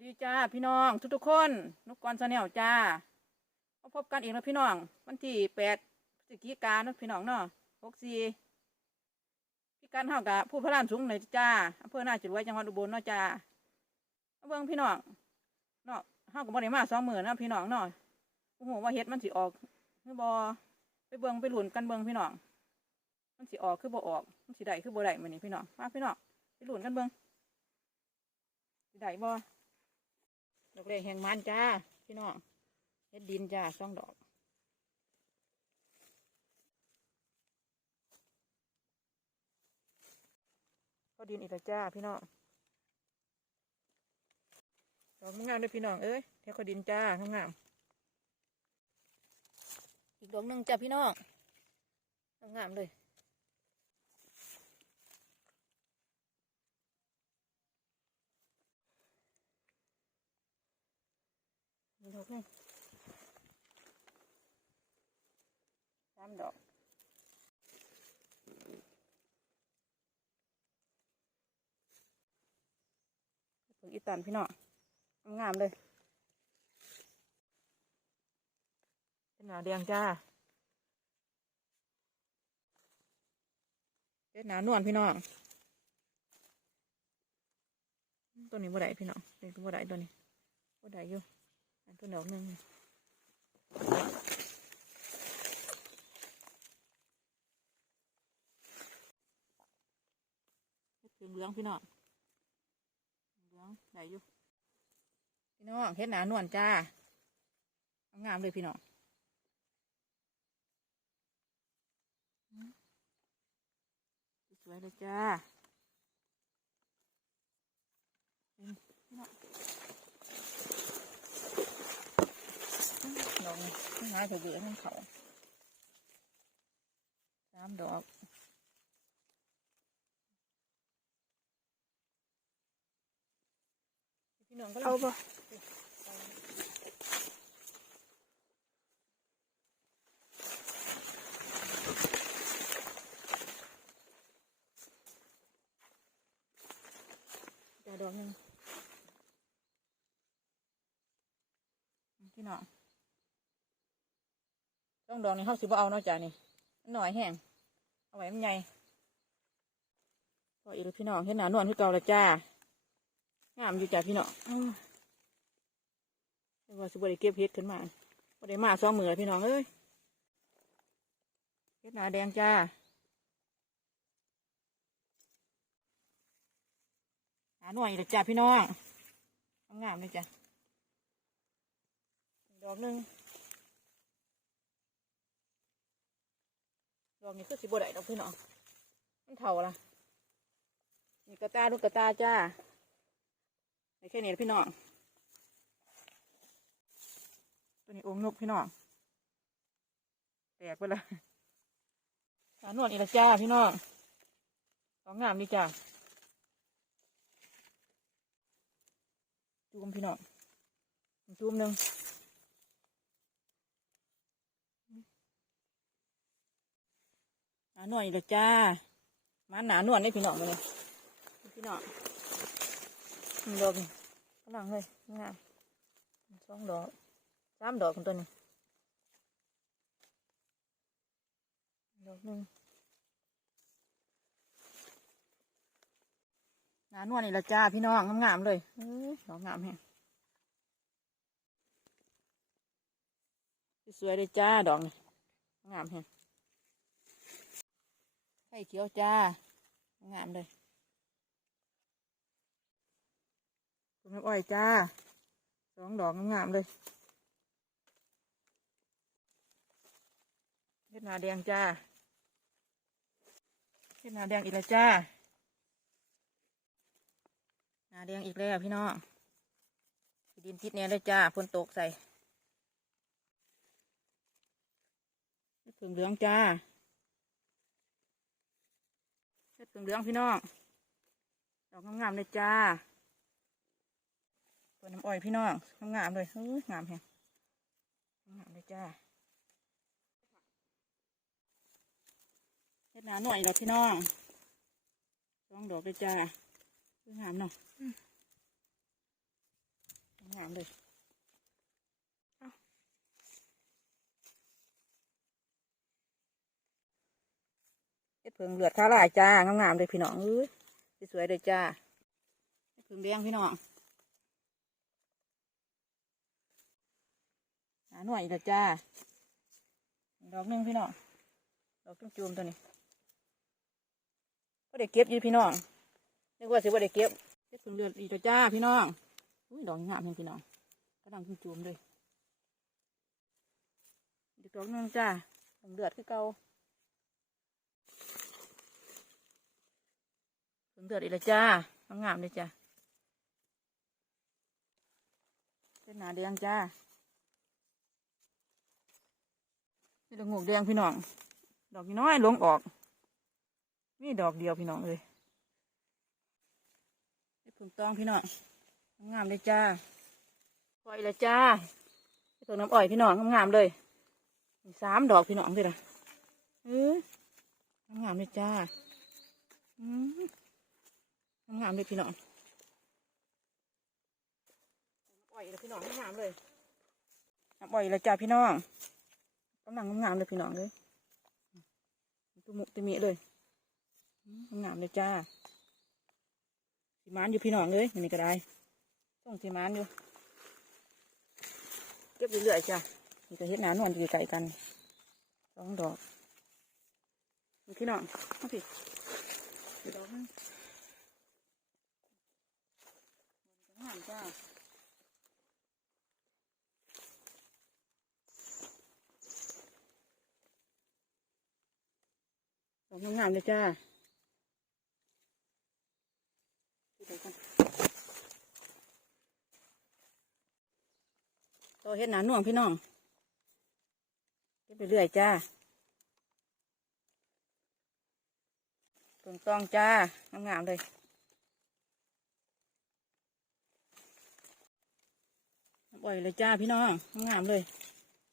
สดีจ้าพี่น้องทุกๆคนนุกกรชาแนลจ้ามาพบกันอีกแล้วพี่น้องวันที่แปดพฤศจิกายนพี่น้องเนาะหกสี่พี่กันเท่ากับผู้พระรามสูงเลยจ้าอำเภอหน้าจุดไว้จังหวัดอุบลเนาะจ้าเบิ่งพี่น้องเนาะเฮากับบ่ได้มาสองหมื่นนะพี่น้องเนาะโอ้โหว่าเฮ็ดมันสิออกหรือบ่ไปเบิ่งไปหลุนกันเบิ่งพี่น้องมันสิออกคือบ่ออกมันสิได้คือบ่ได้มือนี้พี่น้องมาพี่น้องไปหลุนกันเบิ่งสิได้บ่ อกเล็กแห่งมันจ้า พี่น้องเฮ็ดดินจ้าสองดอกก็ดินอีกแล้วจ้า พี่น้องดอกงามๆเลยพี่น้องเอ้ยแถวก็ดินจ้างามอีกดอกหนึ่งจ้าพี่น้องงามเลย อีกดอกหนึงสามดอกผึ่งอีตันพี่น้องงามๆเลยเป็นหนาแดงจ้าเป็นหนานวลพี่น้องตัวนี้บ่ได้พี่น้องตัวนี้บ่ได้ตัวนี้บ่ได้อยู่ อันตัวดอกหนึ่งเฮ็ดเผืองเหลืองพี่น้องเหลืองได้อยู่พี่น้องเฮ็ดหนานวลจ้างามเลยพี่น้องสวยเลยจ้าเป็นพี่น้องดอกนี่ไม่ หายเถอะเบื่อมันเขาสามดอกพี่น้องก็เอาปะจะดอกหนึ่งพี่น้องต้อง ดอกนี้เขาสิบ่เอาเนาะจ้านี่หน่อยแห้งเอาไว้มันใหญ่พออีกพี่น้องเห็นหนานวลที่เก่าละจ้างามอยู่จ้าพี่น้องอื้อแต่ว่าสิบ่ได้เก็บเห็ดขึ้นมาบ่ได้มาสองมือพี่น้องเอ้ยเห็ดหนาแดงจ้าหาหน่วยลยจ้าพี่น้องงามเลยจ้ะดอกหนึ่ง ดอกนี้คือสิบได้ดอกพี่น้องมันเท่าละนี่กระตาลูกกระตาจ้าในแค่นี้พี่น้องตัวนี้องนกพี่น้องแตกไปละหาหนวดอีละจ้าพี่น้องดอกงามดีจ้าจูมพี่น้องจูมหนึ่งหนาหน่วยลยจ้ามาหนาหนวดได้พี่น้องเลยพี่น้องดอกนี่กำลังเลยงามสองดอกสามดอกกันตัวนี้ดอกหนึ่งหนาหนวดนี่ละจ้าพี่น้องงามๆเลยเอ้ยดอกงามแฮงสวยเลยจ้าดอกนี่งามแฮง เขียวจ้างามเลยต้นน้ำอ้อยจ้าสองดอกงามๆเลยเฮ็ดนาแดงจ้าเฮ็ดนาแดงอีกแล้วจ้านาแดงอีกแล้วพี่น้องดินทิศเนี้ยเลยจ้าฝนตกใส่เฮ็ดผึ่งเหลืองจ้า ดผึ่งเหลืองพี่น้องดอกงามๆเลยจ้าตัวน้ำอ้อยพี่น้องงามๆเลยเฮ้ยงามแฮงงามเลยจ้าเฮ็ดหนาหน่อยแล้วพี่น้องสองดอกเลยจ้างามเนาะงามเลยเอาเฮ็ดเพิงเลือดข้าลายจ้างามๆเลยพี่น้องเอ้ยสวยๆเลยจ้าเฮ็ดเพิงแดงพี่น้องหาหน่วยอีกแล้วจ้าดอกหนึงพี่น้องดอกจุ่มๆตัวนี้ก็ได้เก็บอยู่พี่น้องนึกว่าสิว่าได้เก็บเฮ็ดเพิ่งเลือดอีกจ้าพี่น้องอุ้ยดอกงามจริงพี่น้องกำลังจุ่มๆเลยดอกหนึงจ้าเพิงเลือดคือเก่า เพิ่งเดือดอีกแล้วจ้างามเลยจ้าเป็นหนาแดงจ้านี่ดอกงกแดงพี่น้อง ดอกน้อยหลงออกมีดอกเดียวพี่น้องเลยนี่ผึ่งตองพี่น้องงามเลยจ้าปล่อยแล้วจ้านี่ผึ่งน้ำอ้อยพี่น้องงามเลยสามดอกพี่น้องเลยนะเอองามเลยจ้า อืม งามเลยพี่น้องอ่อยเลยพี่น้องงามเลยน้ำอ่อยเลยจ้าพี่น้องกำลังงามเลยพี่น้องเลยตุมุตุมิเลยงามเลยจ้าสีมานอยู่พี่น้องเลยอันนี้ก็ได้ต้องสีมานอยู่เก็บเรื่อยๆจ้านี่ก็เฮ็ดหนานวลอยู่ไก่กันสองดอกนี่พี่น้องมาพี่อีกดอกหนึง งามจ้าดอกงามๆเลยจ้าโตเห็ดหนาหน่วงพี่น้องเก็บไปเรื่อยจ้าเปิงตองจ้างามๆเลย ปล่อยเลยจ้าพี่น้องงามเลย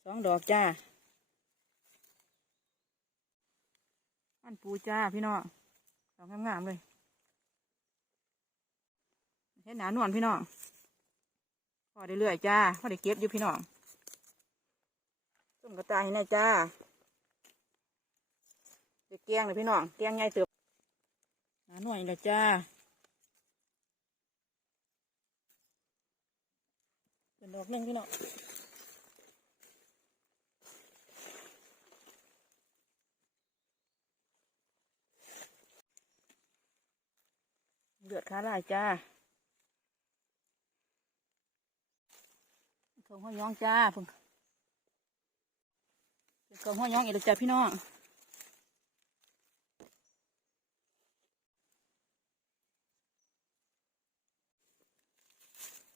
สองดอกจ้าอันปูจ้าพี่น้องดอกงามๆเลยเห็นหนานวลพี่น้องพอได้เรื่อยจ้าพอได้เก็บอยู่พี่น้องต้มกระต่ายให้แน่จ้าเด็กแกงเลยพี่น้องแกงใหญ่เติบหนานวยเลยจ้า เป็นดอกหนึ่งพี่น้องเดือดขาลายจ้าทงห้อยย้องจ้าพิ่งเกองห้อยย้องอีกแล้วจ้าพี่น้อง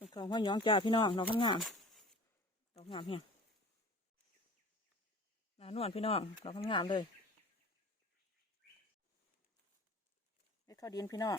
เป็นกองห้อยย้องจ้าพี่น้องดอกงามดอกงามเฮียนานวลพี่น้องดอกงามเลยไปเข้าดินพี่น้อง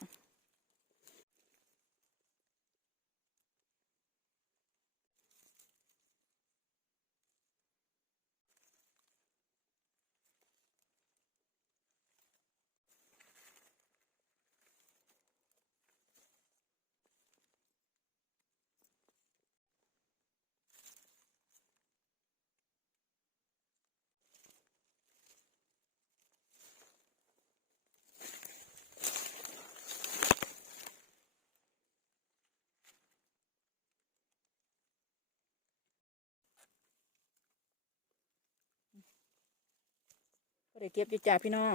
ได้เก็บอยู่จ้าพี่น้อง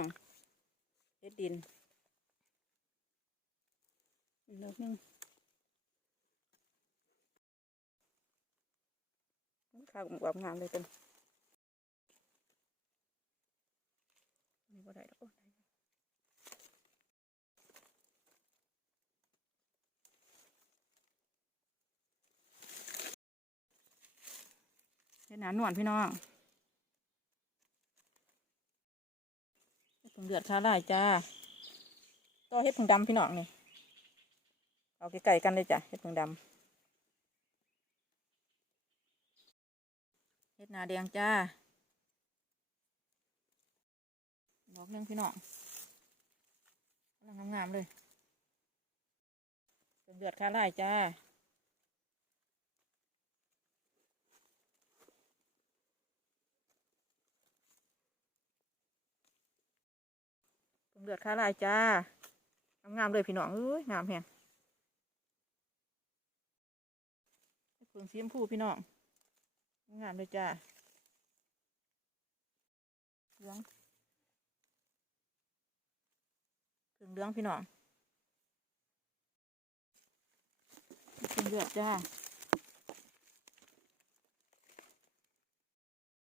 เฮ็ดดินอีกดอกนึงข้าวกวบงามเลยเต็มนี่ก็ได้แล้วเฮ็ดหนานวลพี่น้อง เผงเดือดข้าได้จ้าต่อเฮ็ดผงดำพี่น้องนี่เอาไก่กันเลยจ้ะเฮ็ดผงดำเฮ็ดนาแดงจ้าดอกหนึงพี่น้องกำลังงามๆเลยผงเดือดข้าได้จ้า ลือดขาลายจ้างามเลยพี่น้องเอ้ยงามแฮงเพิ่งสีชมพูพี่น้องงามเลยจ้าเหลืองเพิ่งเหลืองพี่น้องเพิ่งเลือดจ้า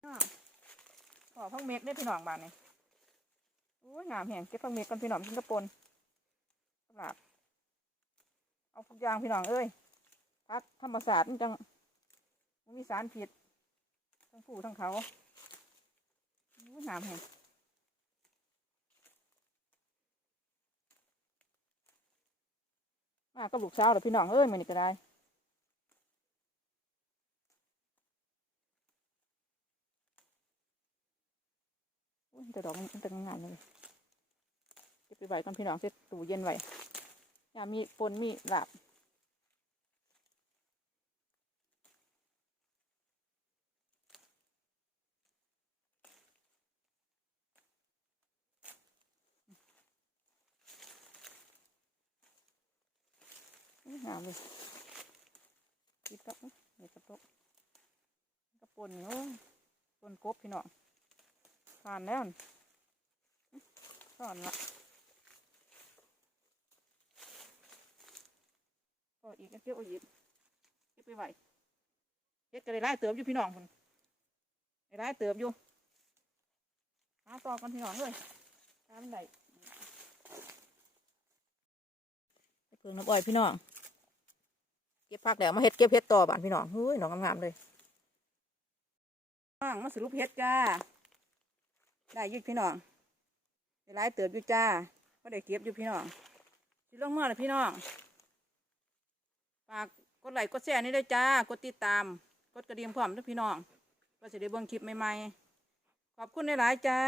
อ้าวขอพังเมกได้พี่น้องบ้านนี่ โอ้ยงามแหงเก็บพังเมกกันพี่น้องกินกระปนสำหรับเอาทุกอย่างพี่น้องเอ้ยพัดธรรมศาสตร์มันจังมันมีสารผิดทั้งผู้ทั้งเขาโอ้ยงามแหงมาก็ลูกสาวเดี๋ยวพี่น้องเอ้ยมันนี่ก็ได้ อุ้ยแต่ดอกมันมันเป็นงานเลยเก็บไปไว้กันพี่น้องเสร็จตู้เย็นไว้อย่ามีปนมีหลาบงามเลยคิดกับเนี่ยกระตกกระปนโอ้ยปนกบพี่น้อง ผ่านแล้วนี่สอนละก็อีกเก็บเอาอีกเก็บไปไหวเฮ็ดก็ได้ไล่เติมอยู่พี่น้องคนได้ไล่เติมอยู่หาต่อกันพี่น้องเลยตามได้ไปเพิ่งน้ำอ้อยพี่น้องเก็บผักแล้วมาเฮ็ดเก็บเฮ็ดต่อบ้านพี่น้องเฮ้ยน้องงามๆเลยน้องมาสรุปเฮ็ดจ้า ได้ยึดพี่น้องได้หลายเติบอยู่จ้าก็ได้เก็บอยู่พี่น้องที่ลงมาเลยพี่น้องฝากกดไลค์กดแชร์นี่ด้วยจ้ากดติดตาม กดกระดิ่งพร้อมด้วยพี่น้องก็จะได้เบิ่งคลิปใหม่ๆขอบคุณหลายๆจ้า